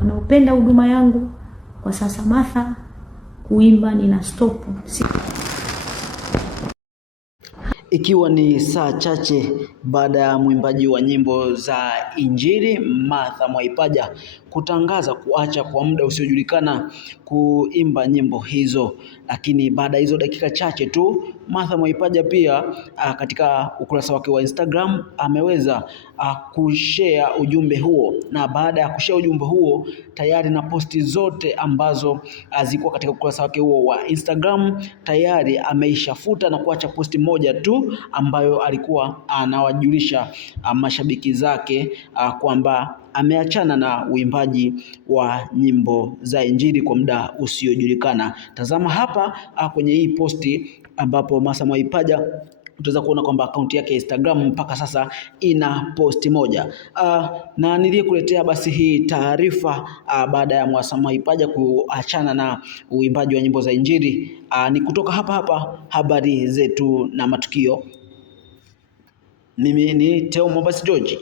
wanaopenda huduma yangu. Kwa sasa Martha, kuimba nina stop. Ikiwa ni saa chache baada ya mwimbaji wa nyimbo za Injili Martha Mwaipaja kutangaza kuacha kwa muda usiojulikana kuimba nyimbo hizo, lakini baada hizo dakika chache tu Martha Mwaipaja pia katika ukurasa wake wa Instagram ameweza kushare ujumbe huo, na baada ya kushare ujumbe huo tayari na posti zote ambazo zilikuwa katika ukurasa wake huo wa Instagram tayari ameishafuta na kuacha posti moja tu ambayo alikuwa anawajulisha mashabiki zake kwamba ameachana na uimbaji wa nyimbo za Injili kwa muda usiojulikana. Tazama hapa kwenye hii posti ambapo Martha Mwaipaja utaweza kuona kwamba akaunti yake ya Instagram mpaka sasa ina posti moja. Na niliyekuletea basi hii taarifa baada ya Martha Mwaipaja kuachana na uimbaji wa nyimbo za Injili ni kutoka hapa Habari Zetu na Matukio. Mimi ni Theo Mombas George.